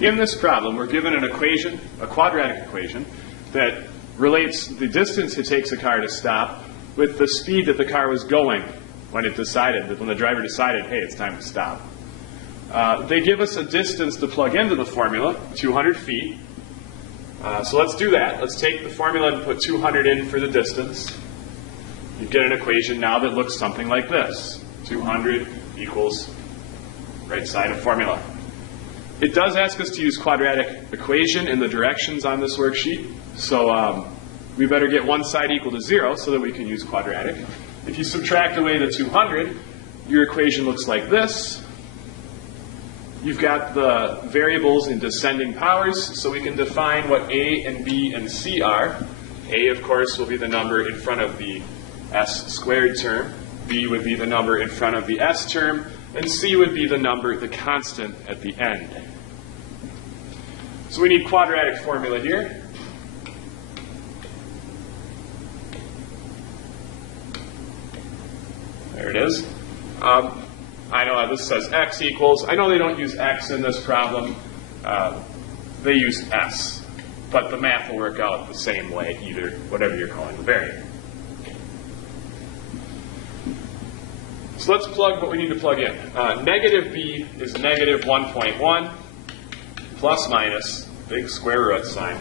In this problem, we're given an equation, a quadratic equation, that relates the distance it takes a car to stop with the speed that the car was going when the driver decided, hey, it's time to stop. They give us a distance to plug into the formula, 200 feet. So let's do that. Let's take the formula and put 200 in for the distance. You get an equation now that looks something like this. 200 equals right side of formula. It does ask us to use quadratic equation in the directions on this worksheet. So we better get one side equal to 0 so that we can use quadratic. If you subtract away the 200, your equation looks like this. You've got the variables in descending powers, so we can define what a and b and c are. A, of course, will be the number in front of the s squared term. B would be the number in front of the s term. And c would be the number, the constant, at the end. So we need quadratic formula here. There it is. I know this says x equals. I know they don't use x in this problem. They use s. But the math will work out the same way, either, whatever you're calling the variable. So let's plug what we need to plug in. Negative b is negative 1.1 plus minus, big square root sign.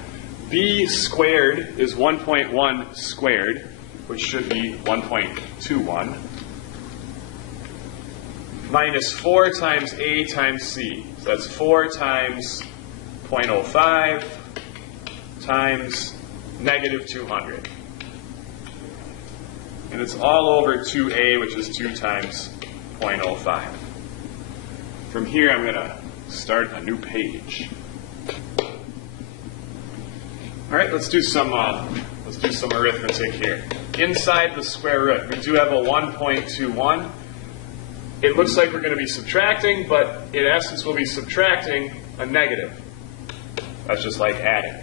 B squared is 1.1 squared, which should be 1.21. Minus 4 times a times c. So that's 4 times 0.05 times negative 200. And it's all over 2a, which is 2 times 0.05. From here, I'm going to start a new page. All right, let's do some arithmetic here. Inside the square root, we do have a 1.21. It looks like we're going to be subtracting, but in essence, we'll be subtracting a negative. That's just like adding.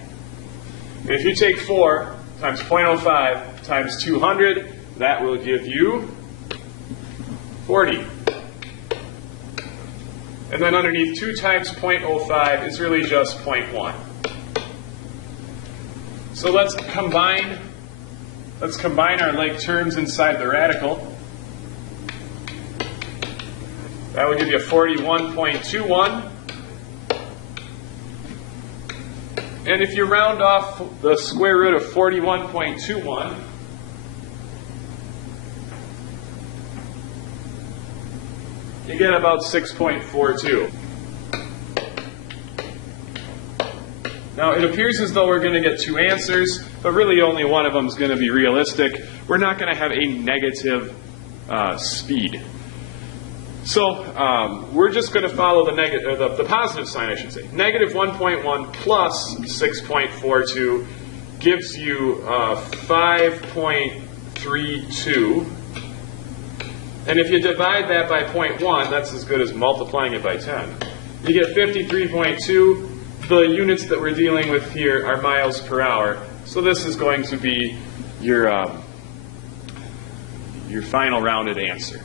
And if you take 4 times 0.05 times 200, that will give you 40. And then underneath 2 times 0.05 is really just 0.1. So let's combine our like terms inside the radical. That would give you 41.21. And if you round off the square root of 41.21, you get about 6.42. Now, it appears as though we're going to get 2 answers, but really only one of them is going to be realistic. We're not going to have a negative speed. So we're just going to follow the positive sign, I should say. Negative 1.1 plus 6.42 gives you 5.32. And if you divide that by 0.1, that's as good as multiplying it by 10. You get 53.2. The units that we're dealing with here are miles per hour. So this is going to be your final rounded answer.